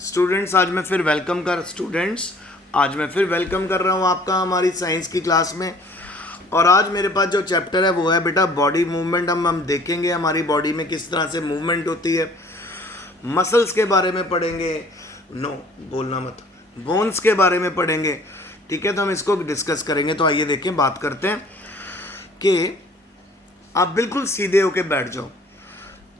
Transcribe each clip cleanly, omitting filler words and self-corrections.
Students आज मैं फिर वेलकम कर रहा हूँ आपका हमारी साइंस की क्लास में। और आज मेरे पास जो चैप्टर है वो है बेटा बॉडी मूवमेंट। हम देखेंगे हमारी बॉडी में किस तरह से मूवमेंट होती है। मसल्स के बारे में पढ़ेंगे, नो बोलना मत, बोन्स के बारे में पढ़ेंगे। ठीक है, तो हम इसको डिस्कस करेंगे। तो आइए देखें, बात करते हैं कि आप बिल्कुल सीधे होके बैठ जाओ।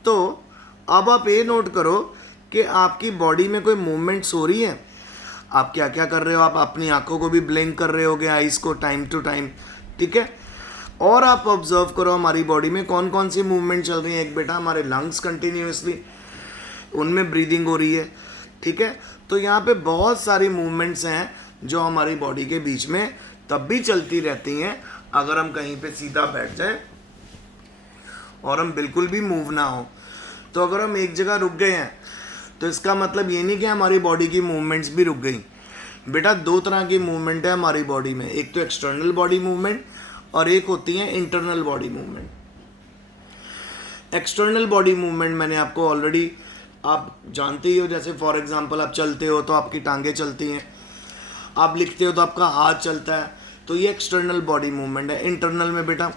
तो अब आप ये नोट करो कि आपकी बॉडी में कोई मूवमेंट्स हो रही है। आप क्या क्या कर रहे हो, आप अपनी आंखों को भी ब्लिंक कर रहे होगे, आइज़ को टाइम टू टाइम। ठीक है, और आप ऑब्जर्व करो हमारी बॉडी में कौन कौन सी मूवमेंट चल रही है। एक बेटा हमारे लंग्स कंटिन्यूसली, उनमें ब्रीदिंग हो रही है। ठीक है, तो यहाँ पे बहुत सारी मूवमेंट्स हैं जो हमारी बॉडी के बीच में तब भी चलती रहती हैं अगर हम कहीं पे सीधा बैठ जाएं और हम बिल्कुल भी मूव ना हो। तो अगर हम एक जगह रुक गए हैं तो इसका मतलब ये नहीं कि हमारी बॉडी की मूवमेंट्स भी रुक गई। बेटा दो तरह की मूवमेंट है हमारी बॉडी में, एक तो एक्सटर्नल बॉडी मूवमेंट और एक होती है internal body movement. External body movement मैंने आपको ऑलरेडी, आप जानते ही हो, जैसे फॉर एग्जांपल आप चलते हो तो आपकी टांगें चलती हैं, आप लिखते हो तो आपका हाथ चलता है, तो ये एक्सटर्नल बॉडी मूवमेंट है। इंटरनल में बेटा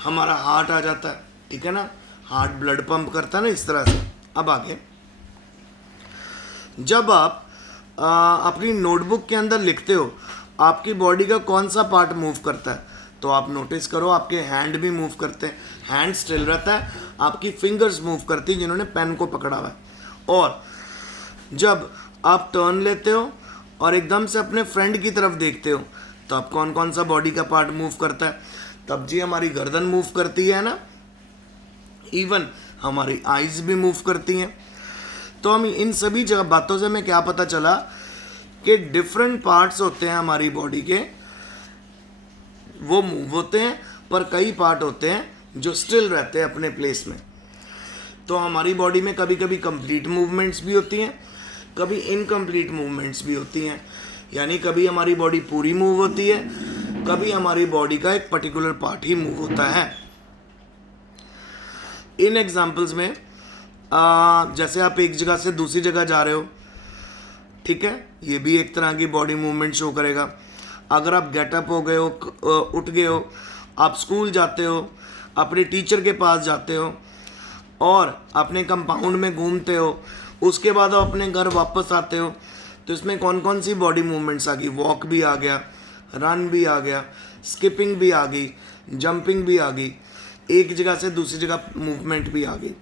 हमारा हार्ट आ जाता है, ठीक है ना, हार्ट ब्लड पंप करता है ना, इस तरह से। अब आगे, जब आप अपनी नोटबुक के अंदर लिखते हो आपकी बॉडी का कौन सा पार्ट मूव करता है, तो आप नोटिस करो आपके हैंड भी मूव करते हैं, हैंड स्टिल रहता है, आपकी फिंगर्स मूव करती है जिन्होंने पेन को पकड़ा हुआ है। और जब आप टर्न लेते हो और एकदम से अपने फ्रेंड की तरफ देखते हो तो आप कौन कौन सा बॉडी का पार्ट मूव करता है, तब जी हमारी गर्दन मूव करती है ना, इवन हमारी आईज भी मूव करती हैं। तो हम इन सभी जगह बातों से हमें क्या पता चला कि डिफरेंट पार्ट्स होते हैं हमारी बॉडी के, वो मूव होते हैं, पर कई पार्ट होते हैं जो स्टिल रहते हैं अपने प्लेस में। तो हमारी बॉडी में कभी कभी कंप्लीट मूवमेंट्स भी होती हैं, कभी इनकम्प्लीट मूवमेंट्स भी होती हैं। यानी कभी हमारी बॉडी पूरी मूव होती है, कभी हमारी बॉडी का एक पर्टिकुलर पार्ट ही मूव होता है। इन एग्जाम्पल्स में जैसे आप एक जगह से दूसरी जगह जा रहे हो, ठीक है, ये भी एक तरह की बॉडी मूवमेंट शो करेगा। अगर आप गेटअप हो गए हो, उठ गए हो, आप स्कूल जाते हो, अपने टीचर के पास जाते हो और अपने कंपाउंड में घूमते हो, उसके बाद आप अपने घर वापस आते हो, तो इसमें कौन कौन सी बॉडी मूवमेंट्स आ गई। वॉक भी आ गया, रन भी आ गया, स्किपिंग भी आ गई, जंपिंग भी आ गई, एक जगह से दूसरी जगह मूवमेंट भी आ गई।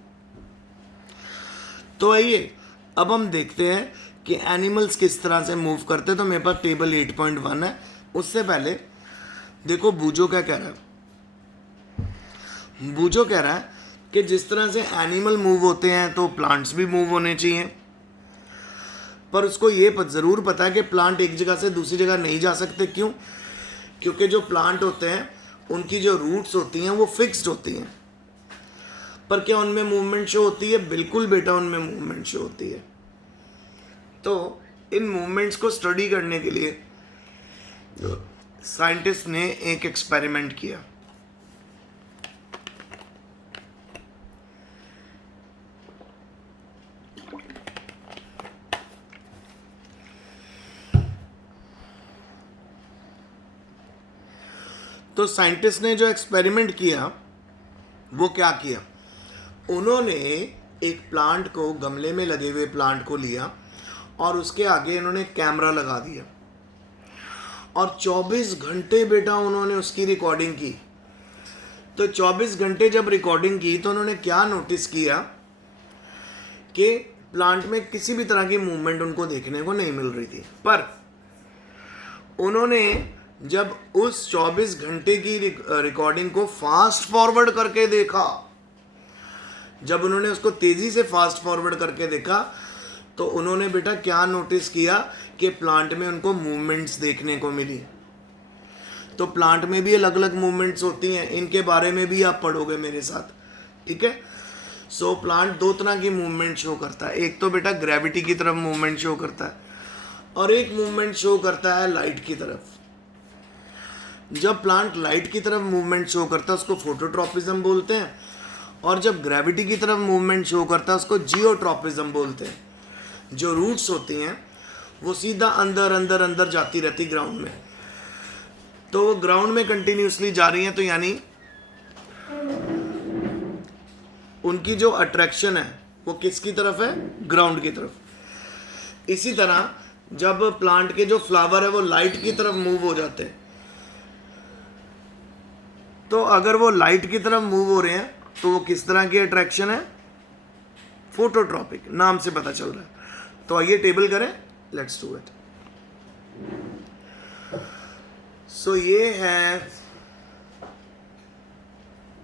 तो आइए अब हम देखते हैं कि एनिमल्स किस तरह से मूव करते हैं। तो मेरे पास टेबल 8.1 है। उससे पहले देखो बूजो क्या कह रहा है। बूजो कह रहा है कि जिस तरह से एनिमल मूव होते हैं तो प्लांट्स भी मूव होने चाहिए, पर उसको ये ज़रूर पता है कि प्लांट एक जगह से दूसरी जगह नहीं जा सकते। क्यों? क्योंकि जो प्लांट होते हैं उनकी जो रूट्स होती हैं वो फिक्स्ड होती हैं। पर क्या उनमें मूवमेंट शो होती है? बिल्कुल बेटा, उनमें मूवमेंट शो होती है। तो इन मूवमेंट्स को स्टडी करने के लिए साइंटिस्ट ने एक एक्सपेरिमेंट किया। तो साइंटिस्ट ने जो एक्सपेरिमेंट किया वो क्या किया, उन्होंने एक प्लांट को, गमले में लगे हुए प्लांट को लिया और उसके आगे इन्होंने कैमरा लगा दिया और 24 घंटे बेटा उन्होंने उसकी रिकॉर्डिंग की। तो 24 घंटे जब रिकॉर्डिंग की तो उन्होंने क्या नोटिस किया कि प्लांट में किसी भी तरह की मूवमेंट उनको देखने को नहीं मिल रही थी। पर उन्होंने जब उस 24 घंटे की रिकॉर्डिंग को फास्ट फॉरवर्ड करके देखा, जब उन्होंने उसको तेजी से फास्ट फॉरवर्ड करके देखा तो उन्होंने बेटा क्या नोटिस किया कि प्लांट में उनको मूवमेंट्स देखने को मिली। तो प्लांट में भी अलग अलग मूवमेंट्स होती हैं, इनके बारे में भी आप पढ़ोगे मेरे साथ। ठीक है, सो प्लांट दो तरह की मूवमेंट शो करता है। एक तो बेटा ग्रेविटी की तरफ मूवमेंट शो करता है और एक मूवमेंट शो करता है लाइट की तरफ। जब प्लांट लाइट की तरफ मूवमेंट शो करता है उसको फोटोट्रॉपिज्म बोलते हैं, और जब ग्रेविटी की तरफ मूवमेंट शो करता है उसको जियोट्रॉपिज्म बोलते हैं। जो रूट्स होती हैं वो सीधा अंदर अंदर अंदर जाती रहती ग्राउंड में, तो वो ग्राउंड में कंटिन्यूसली जा रही हैं, तो यानी उनकी जो अट्रैक्शन है वो किसकी तरफ है? ग्राउंड की तरफ। इसी तरह जब प्लांट के जो फ्लावर है वो लाइट की तरफ मूव हो जाते हैं, तो अगर वो लाइट की तरफ मूव हो रहे हैं तो वो किस तरह की अट्रैक्शन है? फोटोट्रॉपिक, नाम से पता चल रहा है। तो आइए टेबल करें, लेट्स डू इट। सो ये है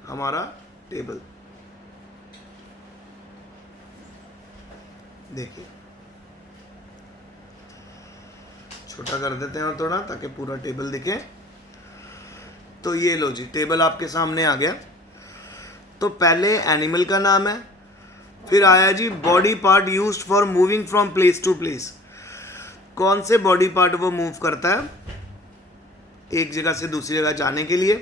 हमारा टेबल, देखिए छोटा कर देते हैं और थोड़ा, ताकि पूरा टेबल दिखे। तो ये लो जी, टेबल आपके सामने आ गया। तो पहले एनिमल का नाम है, फिर आया जी body part used for moving from place to place. कौन से बॉडी पार्ट वो मूव करता है एक जगह से दूसरी जगह जाने के लिए।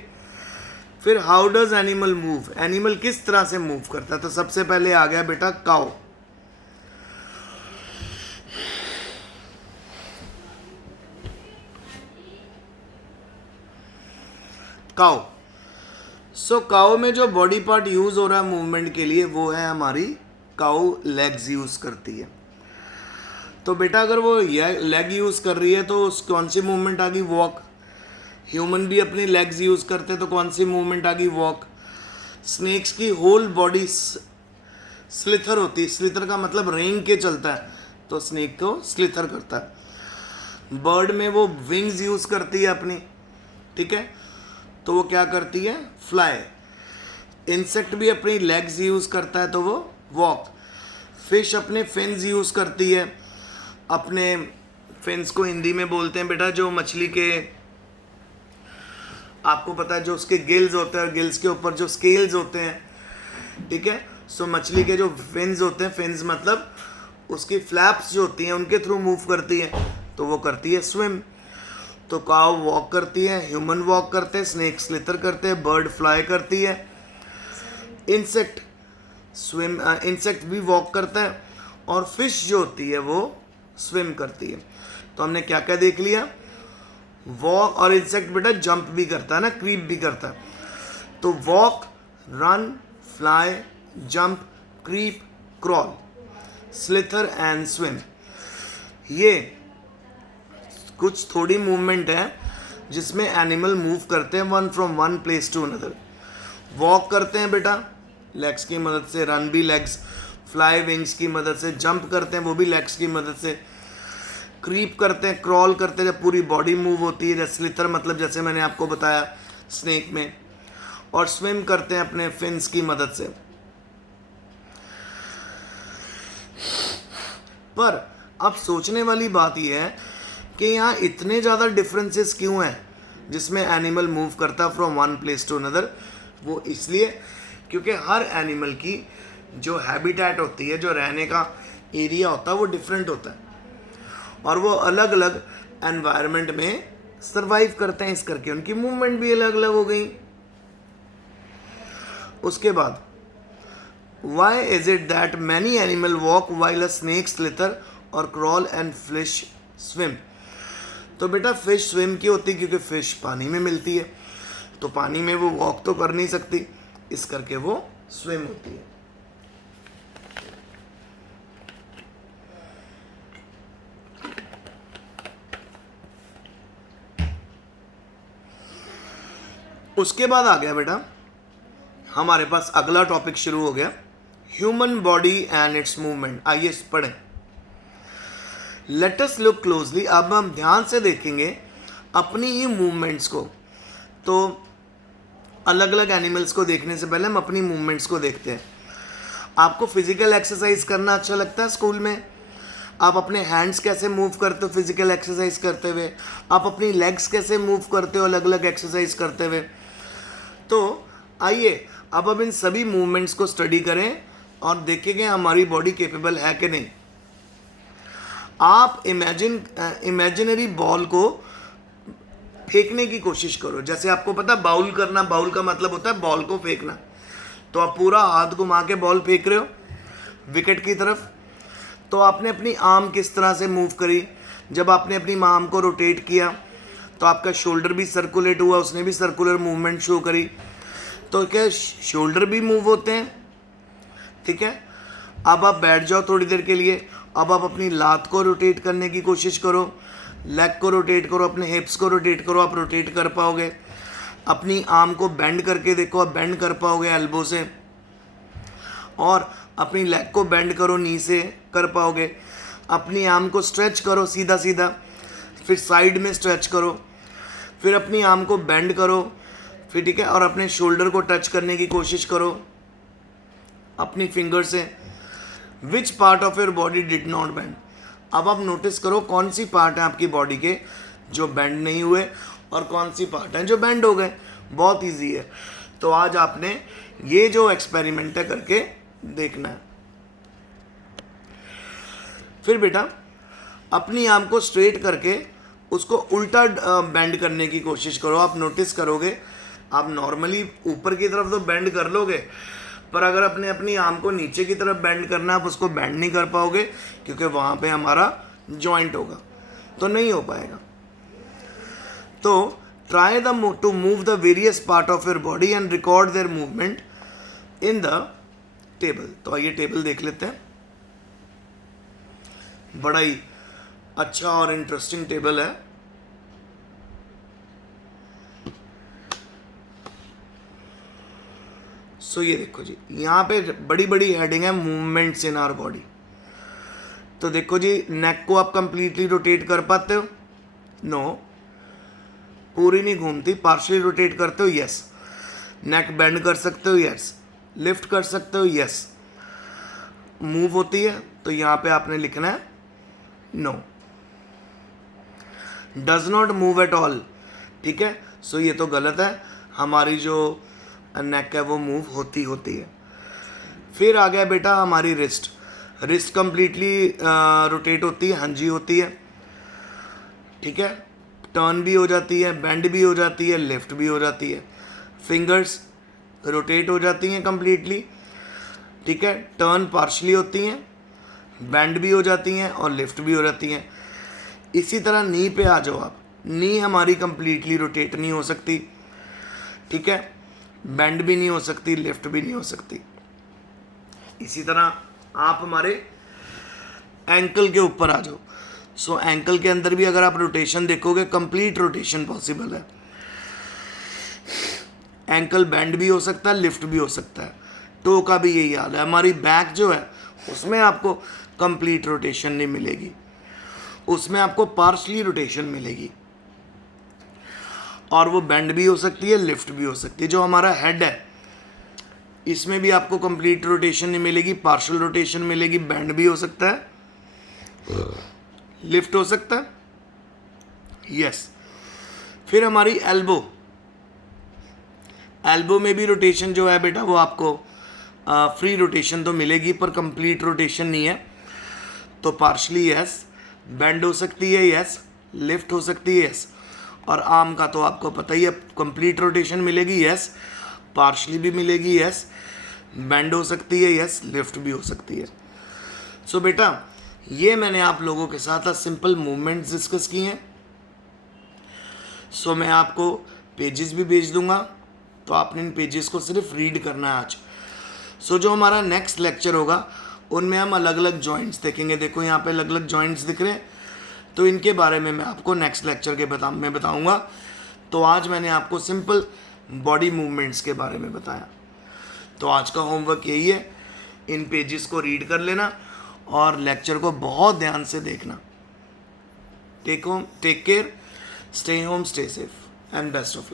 फिर how does animal move, animal किस तरह से मूव करता है। तो सबसे पहले आ गया बेटा काउ। काउ, सो काउ में जो बॉडी पार्ट यूज हो रहा है मूवमेंट के लिए वो है हमारी काउ लेग्स यूज करती है। तो बेटा अगर वो लेग यूज कर रही है तो कौन सी मूवमेंट आ गई? वॉक। ह्यूमन भी अपनी लेग्स यूज करते तो कौन सी मूवमेंट आ गई? वॉक। स्नेक्स की होल बॉडी स्लिथर होती है, स्लिथर का मतलब रेंग के चलता है, तो स्नेक को स्लिथर करता है। बर्ड में वो विंग्स यूज करती है अपनी, ठीक है, तो वो क्या करती है? फ्लाई। इंसेक्ट भी अपनी लेग्स यूज करता है तो वो वॉक। फिश अपने फिन्स यूज करती है, अपने फिन्स को हिंदी में बोलते हैं बेटा जो मछली के, आपको पता है जो उसके गिल्स होते हैं और गिल्स के ऊपर जो स्केल्स होते हैं, ठीक है। सो मछली के जो फिन्स होते हैं, फिन्स मतलब उसकी फ्लैप्स जो होती हैं उनके थ्रू मूव करती है, तो वो करती है स्विम। तो काउ वॉक करती है, ह्यूमन वॉक करते हैं, स्नेक स्लिथर करते हैं, बर्ड फ्लाई करती है, इंसेक्ट स्विम, इंसेक्ट भी वॉक करता है, और फिश जो होती है वो स्विम करती है। तो हमने क्या क्या देख लिया? वॉक, और इंसेक्ट बेटा जंप भी करता है ना, क्रीप भी करता है। तो walk, run, fly, jump, creep, crawl, slither and swim, ये कुछ थोड़ी मूवमेंट है जिसमें एनिमल मूव करते हैं one from one place to another. Walk करते हैं बेटा लेग्स की मदद से, रन भी लेग्स, फ्लाई विंग्स की मदद से, जंप करते हैं वो भी लेग्स की मदद से, क्रीप करते हैं, क्रॉल करते हैं जब पूरी बॉडी मूव होती है, जैसे स्लिथर मतलब जैसे मैंने आपको बताया स्नेक में, और स्विम करते हैं अपने फिन्स की मदद से। पर अब सोचने वाली बात यह है कि यहाँ इतने ज़्यादा डिफरेंसेस क्यों हैं जिसमें एनिमल मूव करता है from one place to another. वो इसलिए क्योंकि हर एनिमल की जो हैबिटेट होती है, जो रहने का एरिया होता है वो डिफरेंट होता है, और वो अलग अलग एनवायरनमेंट में सरवाइव करते हैं, इस करके उनकी मूवमेंट भी अलग अलग हो गई। उसके बाद Why is it that many animal walk while a snake slither or crawl and fish swim? तो बेटा फिश स्विम की होती क्योंकि फिश पानी में मिलती है, तो पानी में वो वॉक तो कर नहीं सकती, इस करके वो स्विम होती है। उसके बाद आ गया बेटा हमारे पास अगला टॉपिक शुरू हो गया, human body and it's movement. आइए पढ़ें। Let us look closely. अब हम ध्यान से देखेंगे अपनी ही मूवमेंट्स को। तो अलग अलग एनिमल्स को देखने से पहले हम अपनी मूवमेंट्स को देखते हैं। आपको फिजिकल एक्सरसाइज करना अच्छा लगता है स्कूल में? आप अपने हैंड्स कैसे मूव करते हो फिजिकल एक्सरसाइज करते हुए? आप अपनी लेग्स कैसे मूव करते हो अलग अलग एक्सरसाइज करते हुए? तो आइए अब हम इन सभी मूवमेंट्स को स्टडी करें और देखेंगे हमारी बॉडी कैपेबल है कि नहीं। आप इमेजिनरी बॉल को फेंकने की कोशिश करो। जैसे आपको पता बाउल करना, बाउल का मतलब होता है बॉल को फेंकना। तो आप पूरा हाथ घुमा के बॉल फेंक रहे हो विकेट की तरफ, तो आपने अपनी आर्म किस तरह से मूव करी, जब आपने अपनी आर्म को रोटेट किया तो आपका शोल्डर भी सर्कुलेट हुआ, उसने भी सर्कुलर मूवमेंट शो करी। तो क्या शोल्डर भी मूव होते हैं, ठीक है। अब आप बैठ जाओ थोड़ी देर के लिए। अब आप अपनी लात को रोटेट करने की कोशिश करो, लेग को रोटेट करो, अपने हिप्स को रोटेट करो, आप रोटेट कर पाओगे। अपनी आर्म को बेंड करके देखो, आप बेंड कर पाओगे एल्बो से। और अपनी लेग को बेंड करो, नी से कर पाओगे। अपनी आर्म को स्ट्रेच करो सीधा सीधा, फिर साइड में स्ट्रेच करो, फिर अपनी आर्म को बेंड करो, फिर ठीक है। और अपने शोल्डर को टच करने की कोशिश करो अपनी फिंगर से। Which part of your body did not bend. अब आप नोटिस करो कौन सी पार्ट है आपकी बॉडी के जो बेंड नहीं हुए और कौन सी पार्ट है जो बेंड हो गए। बहुत इजी है। तो आज आपने ये जो एक्सपेरिमेंट है करके देखना है। फिर बेटा अपनी आर्म को स्ट्रेट करके उसको उल्टा बेंड करने की कोशिश करो। आप नोटिस करोगे आप नॉर्मली ऊपर की तरफ तो बेंड कर लोगे, पर अगर अपने अपनी आर्म को नीचे की तरफ बेंड करना है आप उसको बेंड नहीं कर पाओगे, क्योंकि वहाँ पे हमारा जॉइंट होगा, तो नहीं हो पाएगा। तो try to move the various part of your body and record their movement in the table. तो आइए टेबल देख लेते हैं। बड़ा ही अच्छा और इंटरेस्टिंग टेबल है। सो ये देखो जी, यहाँ पे बड़ी बड़ी हेडिंग है मूवमेंट्स इन आवर बॉडी। तो देखो जी, नेक को आप कंप्लीटली रोटेट कर पाते हो? नो, पूरी नहीं घूमती, पार्शियली रोटेट करते हो? यस। नेक बेंड कर सकते हो? यस। लिफ्ट कर सकते हो? यस। मूव होती है? तो यहाँ पे आपने लिखना है no. Does not move at all, ठीक है। सो ये तो गलत है, हमारी जो नेक है वो मूव होती है। फिर आ गया बेटा हमारी रिस्ट। रिस्ट कंप्लीटली रोटेट होती है, हाँ जी होती है, ठीक है। टर्न भी हो जाती है, बेंड भी हो जाती है, लिफ्ट भी हो जाती है। फिंगर्स रोटेट हो जाती हैं कंप्लीटली, ठीक है। टर्न पार्शली होती हैं, बेंड भी हो जाती हैं और लिफ्ट भी हो जाती हैं। इसी तरह नी पे आ जाओ आप। नी हमारी कंप्लीटली रोटेट नहीं हो सकती, ठीक है। बेंड भी नहीं हो सकती, लिफ्ट भी नहीं हो सकती। इसी तरह आप हमारे एंकल के ऊपर आ जाओ। सो एंकल के अंदर भी अगर आप रोटेशन देखोगे, कंप्लीट रोटेशन पॉसिबल है। एंकल बेंड भी हो सकता है, लिफ्ट भी हो सकता है। टो का भी यही हाल है। हमारी बैक जो है उसमें आपको कंप्लीट रोटेशन नहीं मिलेगी, उसमें आपको पार्शली रोटेशन मिलेगी, और वो बेंड भी हो सकती है, लिफ्ट भी हो सकती है। जो हमारा हेड है इसमें भी आपको कंप्लीट रोटेशन नहीं मिलेगी, पार्शियल रोटेशन मिलेगी, बेंड भी हो सकता है, लिफ्ट हो सकता है, यस। फिर हमारी एल्बो। एल्बो में भी रोटेशन जो है बेटा वो आपको फ्री रोटेशन तो मिलेगी, पर कंप्लीट रोटेशन नहीं है। तो पार्शली यस, बेंड हो सकती है यस, लिफ्ट हो सकती है यस। और आर्म का तो आपको पता ही है, कंप्लीट रोटेशन मिलेगी यस, पार्शली भी मिलेगी यस, बेंड हो सकती है यस, लिफ्ट भी हो सकती है। सो बेटा ये मैंने आप लोगों के साथ सिंपल मूवमेंट्स डिस्कस की हैं। सो मैं आपको पेजेस भी भेज दूंगा, तो आपने इन पेजेस को सिर्फ रीड करना है आज। सो जो हमारा नेक्स्ट लेक्चर होगा उनमें हम अलग अलग जॉइंट्स देखेंगे। देखो यहाँ पे अलग अलग जॉइंट्स दिख रहे हैं, तो इनके बारे में मैं आपको नेक्स्ट लेक्चर के में बताऊँगा। तो आज मैंने आपको सिंपल बॉडी मूवमेंट्स के बारे में बताया। तो आज का होमवर्क यही है, इन पेजेस को रीड कर लेना और लेक्चर को बहुत ध्यान से देखना। Take care, stay home, stay safe and best of luck.